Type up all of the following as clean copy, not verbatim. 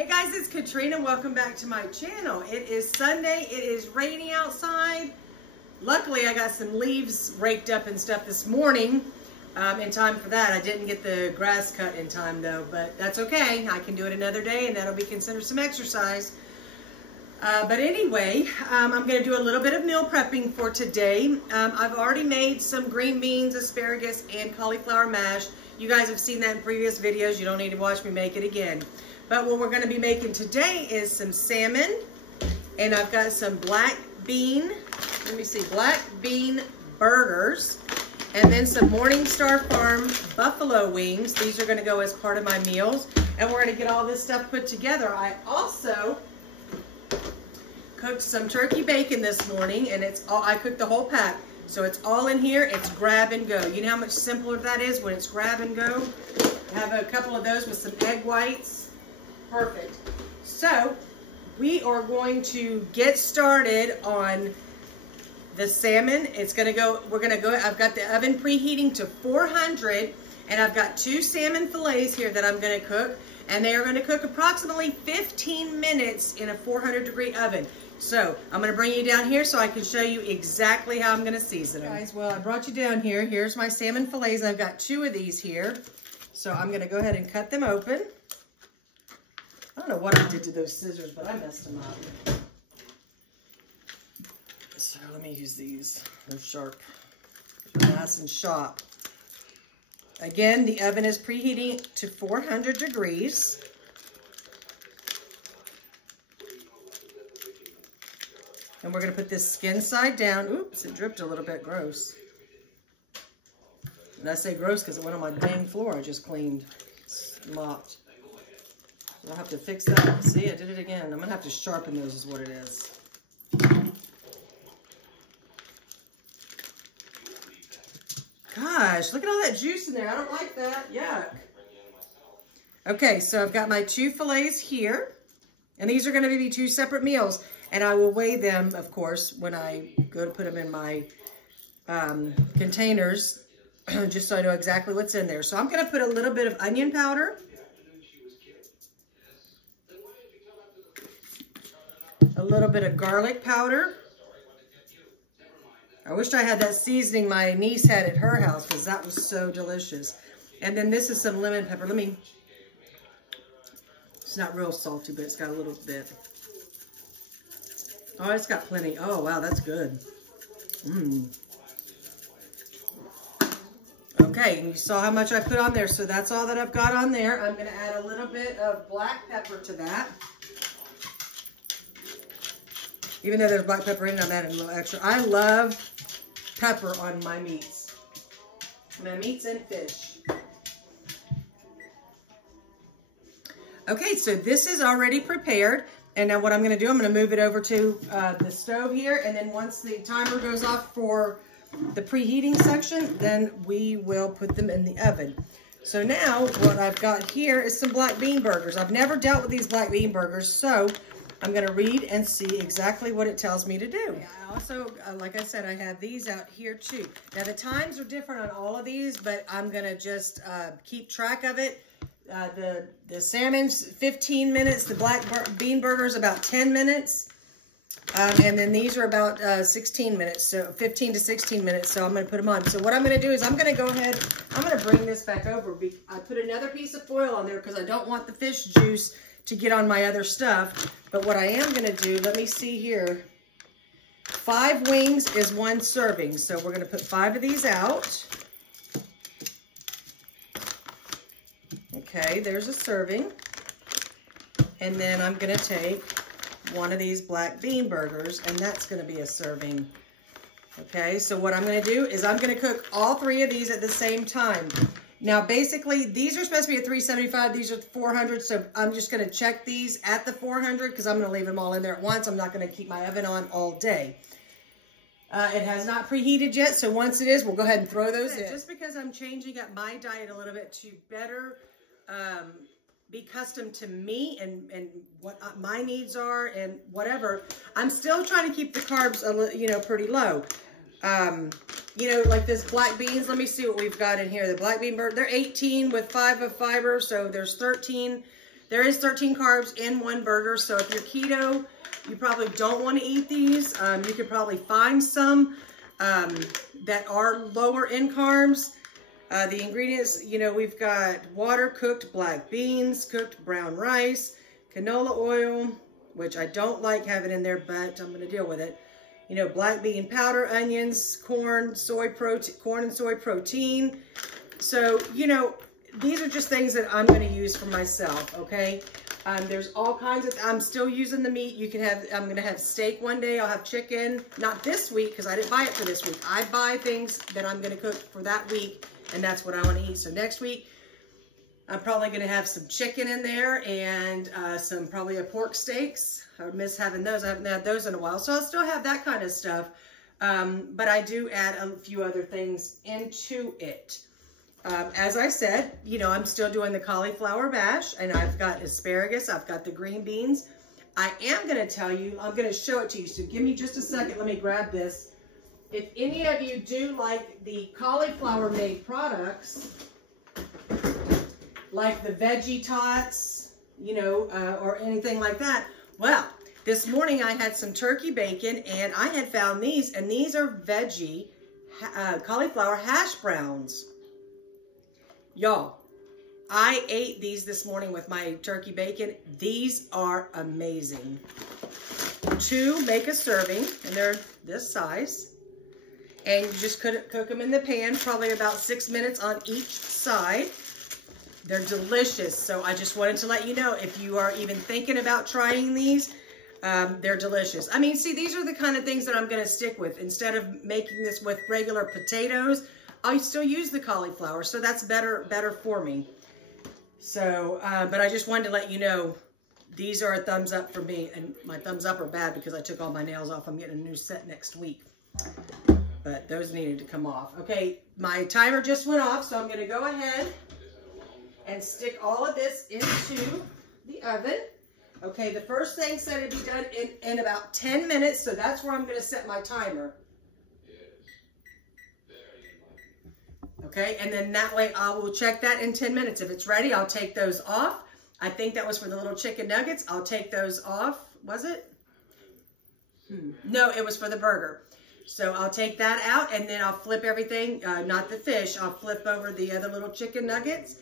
Hey guys, it's Katrina. Welcome back to my channel. It is Sunday. It is rainy outside. Luckily, I got some leaves raked up and stuff this morning in time for that. I didn't get the grass cut in time though, but that's okay. I can do it another day and that'll be considered some exercise. But anyway, I'm going to do a little bit of meal prepping for today. I've already made some green beans, asparagus, and cauliflower mash. You guys have seen that in previous videos. You don't need to watch me make it again. But what we're going to be making today is some salmon, and I've got some black bean burgers, and then some Morningstar Farm buffalo wings. These are going to go as part of my meals, and we're going to get all this stuff put together. I also cooked some turkey bacon this morning, and I cooked the whole pack. So it's all in here. It's grab and go. You know how much simpler that is when it's grab and go? Have a couple of those with some egg whites. Perfect. So we are going to get started on the salmon. I've got the oven preheating to 400, and I've got 2 salmon fillets here that I'm going to cook, and they are going to cook approximately 15 minutes in a 400-degree oven. So I'm going to bring you down here so I can show you exactly how I'm going to season them. Guys, well, I brought you down here. Here's my salmon fillets. I've got 2 of these here. So I'm going to go ahead and cut them open. I don't know what I did to those scissors, but I messed them up. So let me use these. They're sharp. Nice and sharp. Again, the oven is preheating to 400 degrees. And we're going to put this skin side down. Oops, it dripped a little bit. Gross. And I say gross because it went on my dang floor I just cleaned. It's mopped. I'll have to fix that. See, I did it again. I'm going to have to sharpen those is what it is. Gosh, look at all that juice in there. I don't like that. Yuck. Okay, so I've got my 2 fillets here. And these are going to be 2 separate meals. And I will weigh them, of course, when I go to put them in my containers, just so I know exactly what's in there. So I'm going to put a little bit of onion powder. A little bit of garlic powder. I wish I had that seasoning my niece had at her house because that was so delicious. And then this is some lemon pepper. It's not real salty, but it's got a little bit. Oh, it's got plenty. Oh, wow, that's good. Okay, and you saw how much I put on there, so that's all that I've got on there. I'm going to add a little bit of black pepper to that. Even though there's black pepper in it, I'm adding a little extra. I love pepper on my meats. My meats and fish. Okay, so this is already prepared. And now what I'm going to do, I'm going to move it over to the stove here. And then once the timer goes off for the preheating section, then we will put them in the oven. So now what I've got here is some black bean burgers. I've never dealt with these black bean burgers, so I'm going to read and see exactly what it tells me to do. I also, like I said, I have these out here too. Now the times are different on all of these, but I'm going to just keep track of it. The salmon's 15 minutes, the black bean burger's about 10 minutes, and then these are about 16 minutes, so 15 to 16 minutes, so I'm going to put them on. So what I'm going to do is I'm going to go ahead, I'm going to bring this back over. I put another piece of foil on there because I don't want the fish juice to get on my other stuff. But what I am going to do, let me see here, 5 wings is 1 serving, so we're going to put 5 of these out. Okay, there's a serving. And then I'm going to take 1 of these black bean burgers, and that's going to be a serving. Okay, so what I'm going to do is I'm going to cook all 3 of these at the same time. Now, basically, these are supposed to be at 375. These are 400, so I'm just going to check these at the 400 because I'm going to leave them all in there at once. I'm not going to keep my oven on all day. It has not preheated yet, so once it is, we'll go ahead and throw those in. Just because I'm changing up my diet a little bit to better be custom to me and what my needs are and whatever, I'm still trying to keep the carbs, pretty low. Like this black beans, let me see what we've got in here. The black bean burger, they're 18 with 5 of fiber, so there's 13 There is 13 carbs in one burger, so if you're keto, you probably don't want to eat these. You could probably find some that are lower in carbs. The ingredients, you know, we've got water, cooked black beans, cooked brown rice, canola oil, which I don't like having in there, but I'm going to deal with it. You know, black bean powder, onions, corn and soy protein. So, you know, these are just things that I'm going to use for myself, okay? There's all kinds of, I'm still using the meat. You can have, I'm going to have steak one day. I'll have chicken, not this week because I didn't buy it for this week. I buy things that I'm going to cook for that week, and that's what I want to eat. So next week, I'm probably going to have some chicken in there and probably a pork steaks. I miss having those. I haven't had those in a while. So I'll still have that kind of stuff. But I do add a few other things into it. As I said, you know, I'm still doing the cauliflower mash, and I've got asparagus. I've got the green beans. I am going to tell you, I'm going to show it to you. So give me just a second. Let me grab this. If any of you do like the cauliflower made products, like the Veggie Tots, you know, or anything like that, well, this morning I had some turkey bacon, and I had found these, and these are veggie cauliflower hash browns. Y'all, I ate these this morning with my turkey bacon. These are amazing. 2 make a serving, and they're this size. And you just cook them in the pan, probably about 6 minutes on each side. They're delicious. So I just wanted to let you know, if you are even thinking about trying these, they're delicious. I mean, see, these are the kind of things that I'm going to stick with. Instead of making this with regular potatoes, I still use the cauliflower, so that's better for me. So, but I just wanted to let you know, these are a thumbs up for me, and my thumbs up are bad because I took all my nails off. I'm getting a new set next week, but those needed to come off. Okay, my timer just went off, so I'm going to go ahead and stick all of this into the oven. Okay, the first thing said it'd be done in about 10 minutes, so that's where I'm going to set my timer. Okay, and then that way I will check that in 10 minutes. If it's ready, I'll take those off. I think that was for the little chicken nuggets. I'll take those off. Was it? No, it was for the burger. So I'll take that out, and then I'll flip everything, not the fish. I'll flip over the other little chicken nuggets,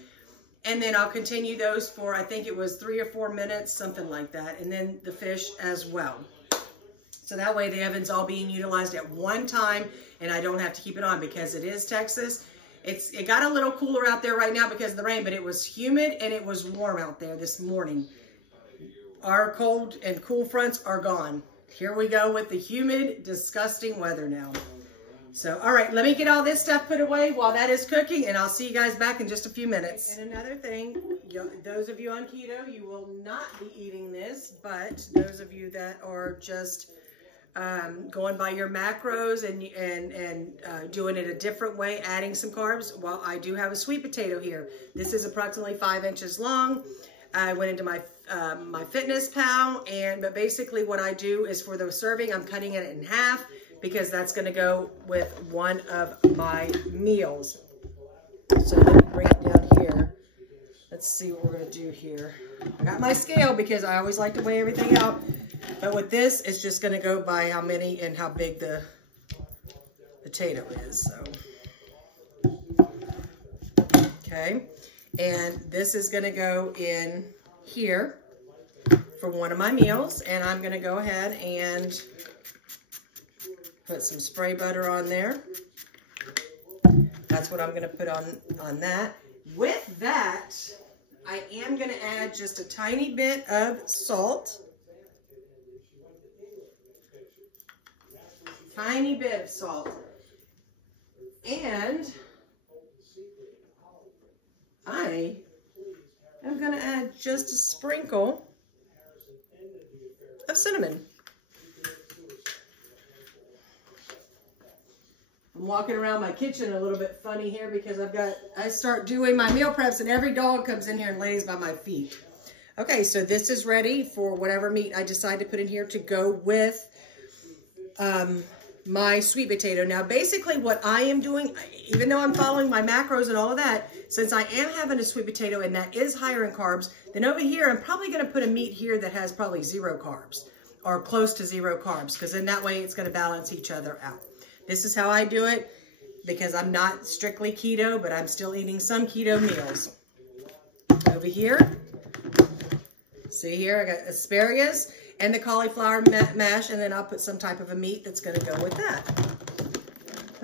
and then I'll continue those for, I think it was 3 or 4 minutes, something like that, and then the fish as well. So that way the oven's all being utilized at one time, and I don't have to keep it on because it is Texas. It got a little cooler out there right now because of the rain, but it was humid and it was warm out there this morning. Our cold and cool fronts are gone. Here we go with the humid, disgusting weather now. So, all right, let me get all this stuff put away while that is cooking, and I'll see you guys back in just a few minutes. And another thing, those of you on keto, you will not be eating this, but those of you that are just going by your macros and doing it a different way, adding some carbs, well, I do have a sweet potato here. This is approximately 5 inches long. I went into my my Fitness Pal, but basically what I do is for the serving, I'm cutting it in half because that's going to go with one of my meals. So let me bring it down here. Let's see what we're going to do here. I got my scale because I always like to weigh everything out. But with this, it's just going to go by how many and how big the potato is. So, okay. And this is going to go in here for one of my meals. And I'm going to go ahead and put some spray butter on there. That's what I'm going to put on that. With that, I am going to add just a tiny bit of salt. Tiny bit of salt. And I am going to add just a sprinkle of cinnamon. I'm walking around my kitchen a little bit funny here because I start doing my meal preps and every dog comes in here and lays by my feet. Okay, so this is ready for whatever meat I decide to put in here to go with my sweet potato. Now, basically what I am doing, even though I'm following my macros and all of that, since I am having a sweet potato and that is higher in carbs, then over here, I'm probably going to put a meat here that has probably 0 carbs or close to 0 carbs, because then that way it's going to balance each other out. This is how I do it, because I'm not strictly keto, but I'm still eating some keto meals. Over here, see here, I got asparagus and the cauliflower mash, and then I'll put some type of a meat that's going to go with that.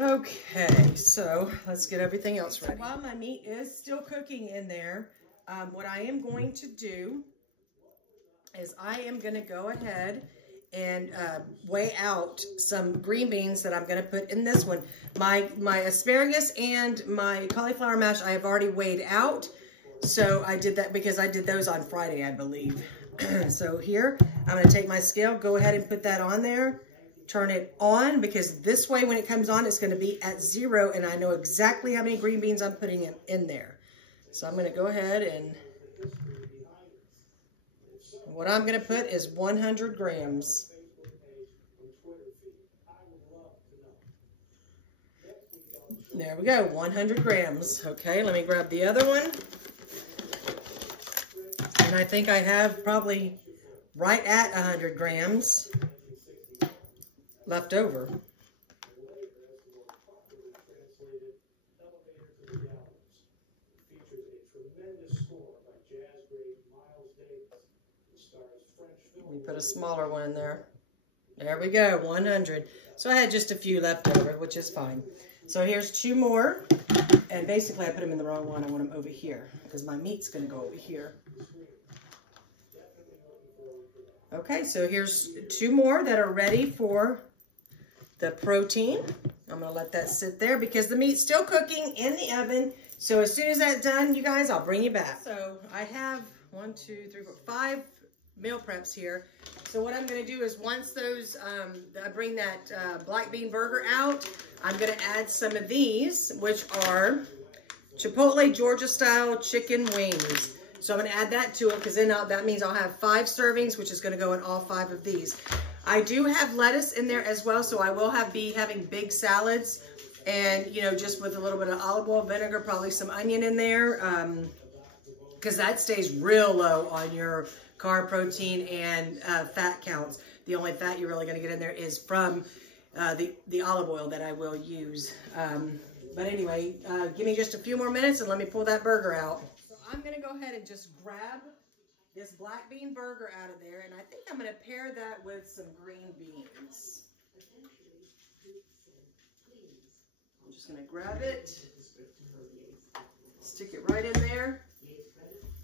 Okay, so let's get everything else ready. So while my meat is still cooking in there, what I am going to do is I am going to go ahead and weigh out some green beans that I'm going to put in this one. My asparagus and my cauliflower mash I have already weighed out. So I did that because I did those on Friday, I believe. So here, I'm going to take my scale, go ahead and put that on there, turn it on, because this way when it comes on, it's going to be at 0, and I know exactly how many green beans I'm putting in there. So I'm going to go ahead and what I'm going to put is 100 grams. There we go, 100 grams. Okay, let me grab the other one. And I think I have probably right at 100 grams left over. Let me put a smaller one in there. There we go, 100. So I had just a few left over, which is fine. So here's 2 more. And basically I put them in the wrong one. I want them over here because my meat's going to go over here. Okay, so here's 2 more that are ready for the protein. I'm going to let that sit there because the meat's still cooking in the oven. So as soon as that's done, you guys, I'll bring you back. So I have 1, 2, 3, 4, 5 meal preps here. So what I'm going to do is once those, I bring that black bean burger out, I'm going to add some of these, which are Chipotle Georgia style chicken wings. So I'm going to add that to it because then that means I'll have 5 servings, which is going to go in all 5 of these. I do have lettuce in there as well, so I will be having big salads and, you know, just with a little bit of olive oil, vinegar, probably some onion in there because that stays real low on your carb, protein, and fat counts. The only fat you're really going to get in there is from the olive oil that I will use. But anyway, give me just a few more minutes and let me pull that burger out. I'm going to go ahead and just grab this black bean burger out of there, and I think I'm going to pair that with some green beans. I'm just going to grab it, stick it right in there,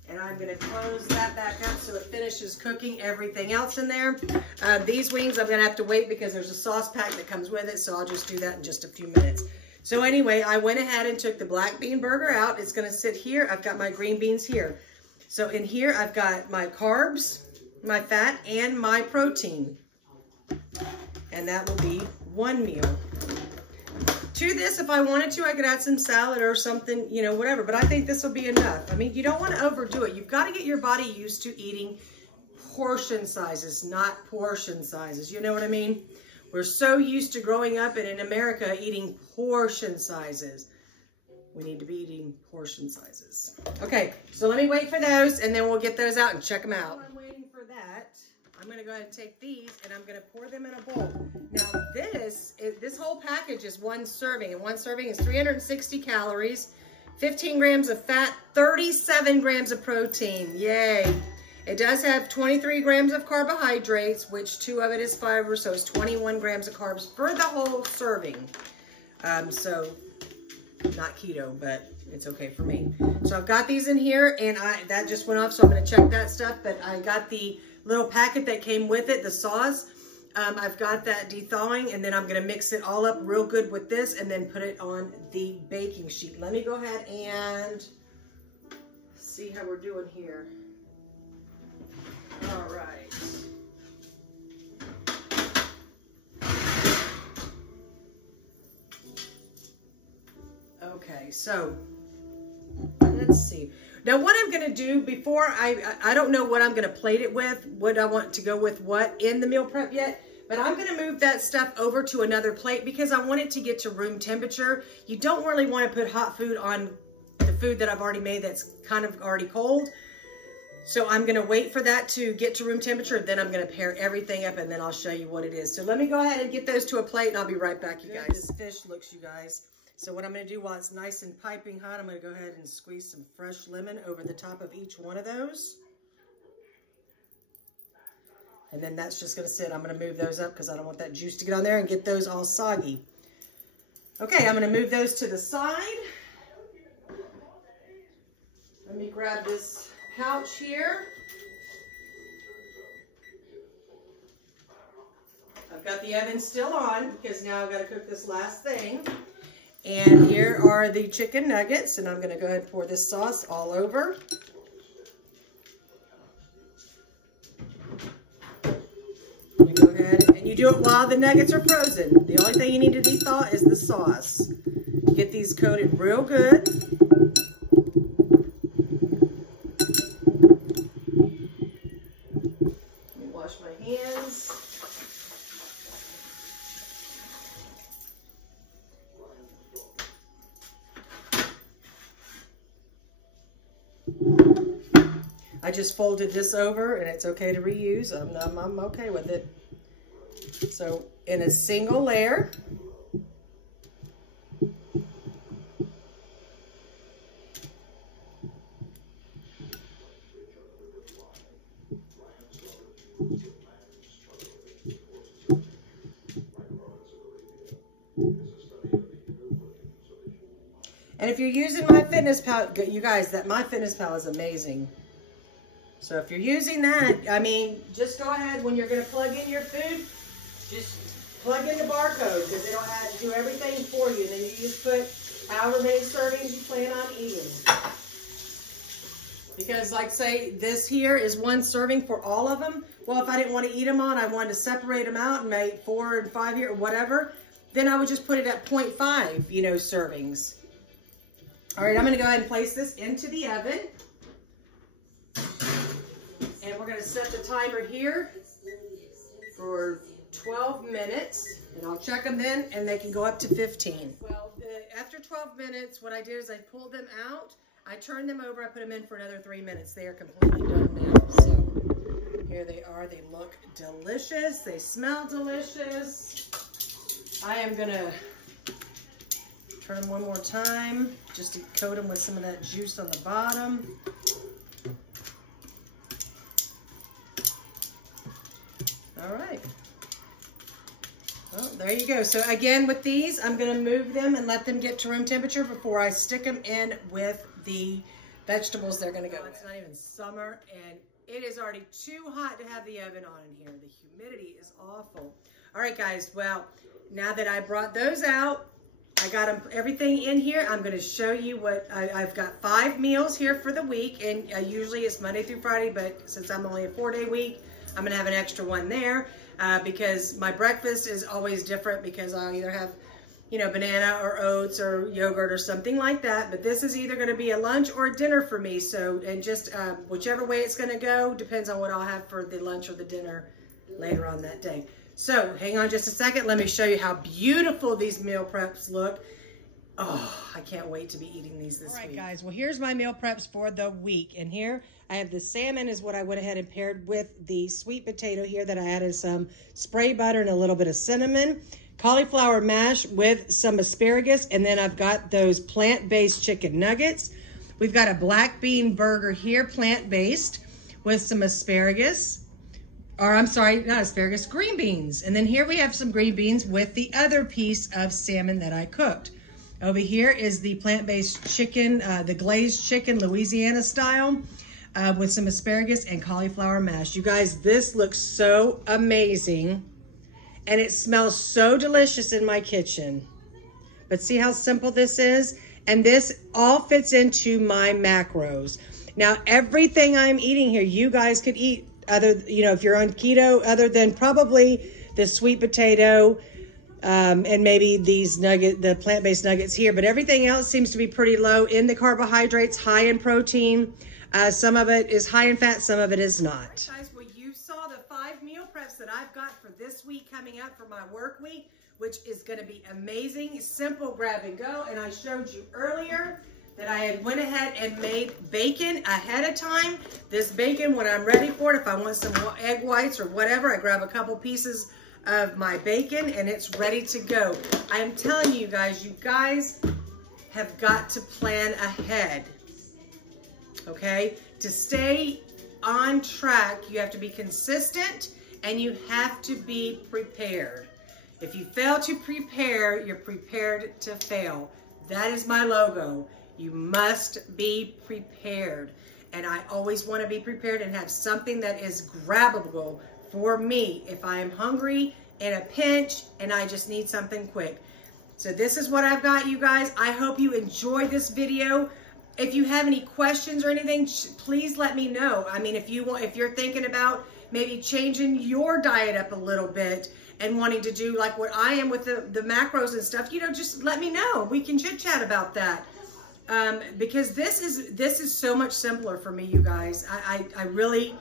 and I'm going to close that back up so it finishes cooking everything else in there. These wings I'm going to have to wait because there's a sauce pack that comes with it, so I'll just do that in just a few minutes. So anyway, I went ahead and took the black bean burger out. It's going to sit here. I've got my green beans here. So in here, I've got my carbs, my fat, and my protein. And that will be 1 meal. To this, if I wanted to, I could add some salad or something, you know, whatever. But I think this will be enough. I mean, you don't want to overdo it. You've got to get your body used to eating portion sizes, not portion sizes. You know what I mean? We're so used to growing up and in America eating portion sizes. We need to be eating portion sizes. Okay, so let me wait for those and then we'll get those out and check them out. While I'm waiting for that, I'm going to go ahead and take these and I'm going to pour them in a bowl. Now this whole package is 1 serving, and 1 serving is 360 calories, 15 grams of fat, 37 grams of protein. Yay! It does have 23 grams of carbohydrates, which 2 of it is fiber, so it's 21 grams of carbs for the whole serving. So not keto, but it's okay for me. So I've got these in here, and that just went off, so I'm going to check that stuff. But I got the little packet that came with it, the sauce. I've got that de-thawing, and then I'm going to mix it all up real good with this, and then put it on the baking sheet. Let me go ahead and see how we're doing here. All right. Okay, so let's see. Now what I'm going to do before I don't know what I'm going to plate it with, what I want to go with what in the meal prep yet, But I'm gonna move that stuff over to another plate because I want it to get to room temperature. You don't really wanna put hot food on the food that I've already made that's kind of already cold. So I'm gonna wait for that to get to room temperature, then I'm gonna pair everything up and then I'll show you what it is. So let me go ahead and get those to a plate and I'll be right back, you guys. This fish looks, you guys. So what I'm gonna do while it's nice and piping hot, I'm gonna go ahead and squeeze some fresh lemon over the top of each one of those. And then that's just gonna sit. I'm gonna move those up because I don't want that juice to get on there and get those all soggy. Okay, I'm gonna move those to the side. Let me grab this pouch here. I've got the oven still on because now I've got to cook this last thing. And here are the chicken nuggets, and I'm gonna go ahead and pour this sauce all over. Go ahead and you do it while the nuggets are frozen. The only thing you need to de-thaw is the sauce. Get these coated real good. Let me wash my hands. I just folded this over and it's okay to reuse. I'm okay with it. So in a single layer, and if you're using MyFitnessPal, you guys, that MyFitnessPal is amazing. So if you're using that, I mean, just go ahead when you're going to plug in your food, just plug in the barcode because it'll do everything for you. And then you just put however many servings you plan on eating. Because like say this here is one serving for all of them. Well, if I didn't want to eat them all, I wanted to separate them out and make 4 and 5 here or whatever, then I would just put it at 0.5, servings. All right, I'm going to go ahead and place this into the oven. And we're going to set the timer here for 12 minutes. And I'll check them then, and they can go up to 15. Well, after 12 minutes, what I did is I pulled them out. I turned them over. I put them in for another 3 minutes. They are completely done now. So here they are. They look delicious. They smell delicious. I am going to turn them one more time just to coat them with some of that juice on the bottom. All right. Well, there you go. So again, with these, I'm going to move them and let them get to room temperature before I stick them in with the vegetables they're going to go with. It's not even summer, and it is already too hot to have the oven on in here. The humidity is awful. All right, guys. Well, now that I brought those out, I got them, everything in here. I'm going to show you what I've got 5 meals here for the week, and usually it's Monday through Friday, but since I'm only a 4-day week, I'm going to have an extra one there because my breakfast is always different because I'll either have, banana or oats or yogurt or something like that. But this is either going to be a lunch or a dinner for me. So, and just whichever way it's going to go depends on what I'll have for the lunch or the dinner later on that day. So hang on just a second. Let me show you how beautiful these meal preps look. Oh, I can't wait to be eating these this week. All right, guys. Well, here's my meal preps for the week. And here I have the salmon is what I went ahead and paired with the sweet potato here that I added some spray butter and a little bit of cinnamon. Cauliflower mash with some asparagus. And then I've got those plant-based chicken nuggets. We've got a black bean burger here, plant-based, with some asparagus. Or I'm sorry, not asparagus, green beans. And then here we have some green beans with the other piece of salmon that I cooked. Over here is the plant-based chicken, the glazed chicken, Louisiana style, with some asparagus and cauliflower mash. You guys, this looks so amazing, and it smells so delicious in my kitchen. But see how simple this is? And this all fits into my macros. Now, everything I'm eating here, you guys could eat other, if you're on keto, other than probably the sweet potato, and maybe these the plant-based nuggets here, but everything else seems to be pretty low in the carbohydrates, high in protein. Some of it is high in fat, some of it is not. Guys, will you saw the 5 meal preps that I've got for this week coming up for my work week, which is going to be amazing, simple grab and go. And I showed you earlier that I had went ahead and made bacon ahead of time. This bacon, when I'm ready for it, if I want some egg whites or whatever, I grab a couple pieces of my bacon and it's ready to go. I'm telling you guys have got to plan ahead, okay? To stay on track, you have to be consistent and you have to be prepared. If you fail to prepare, you're prepared to fail. That is my logo. You must be prepared. And I always want to be prepared and have something that is grabbable for me if I am hungry, in a pinch, and I just need something quick. So this is what I've got, you guys. I hope you enjoyed this video. If you have any questions or anything, please let me know. I mean, if you're thinking about maybe changing your diet up a little bit and wanting to do like what I am with the macros and stuff, you know, just let me know. We can chit chat about that. Because this is so much simpler for me, you guys. I really,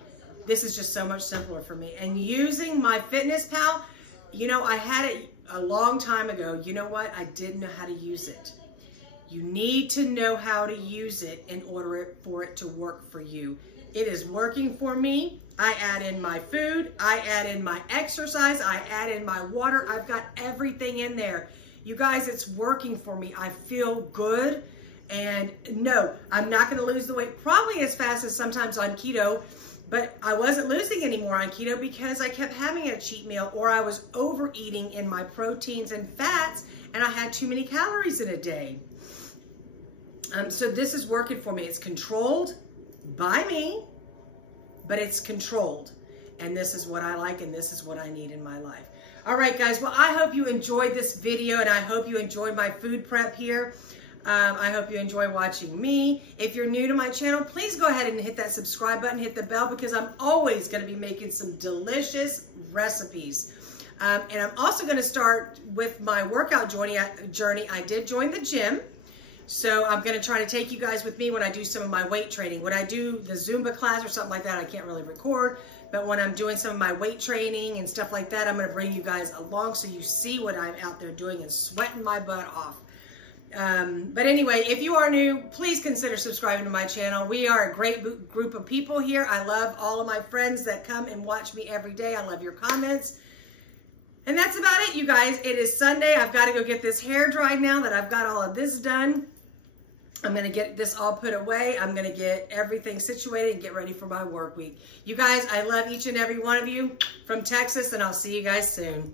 this is just so much simpler for me. And using MyFitnessPal, you know, I had it a long time ago. You know what? I didn't know how to use it. You need to know how to use it in order for it to work for you. It is working for me. I add in my food. I add in my exercise. I add in my water. I've got everything in there. You guys, it's working for me. I feel good. And no, I'm not going to lose the weight probably as fast as sometimes on keto, but I wasn't losing anymore on keto because I kept having a cheat meal or I was overeating in my proteins and fats and I had too many calories in a day. So this is working for me. It's controlled by me, but it's controlled. And this is what I like and this is what I need in my life. All right, guys. Well, I hope you enjoyed this video and I hope you enjoyed my food prep here. I hope you enjoy watching me. If you're new to my channel, please go ahead and hit that subscribe button, hit the bell, because I'm always going to be making some delicious recipes. And I'm also going to start with my workout journey. I did join the gym. So I'm going to try to take you guys with me when I do some of my weight training. When I do the Zumba class or something like that, I can't really record. But when I'm doing some of my weight training and stuff like that, I'm going to bring you guys along so you see what I'm out there doing and sweating my butt off. But anyway, if you are new, please consider subscribing to my channel. We are a great group of people here. I love all of my friends that come and watch me every day. I love your comments. And that's about it, you guys. It is Sunday. I've got to go get this hair dried now that I've got all of this done. I'm going to get this all put away. I'm going to get everything situated and get ready for my work week. You guys, I love each and every one of you from Texas, and I'll see you guys soon.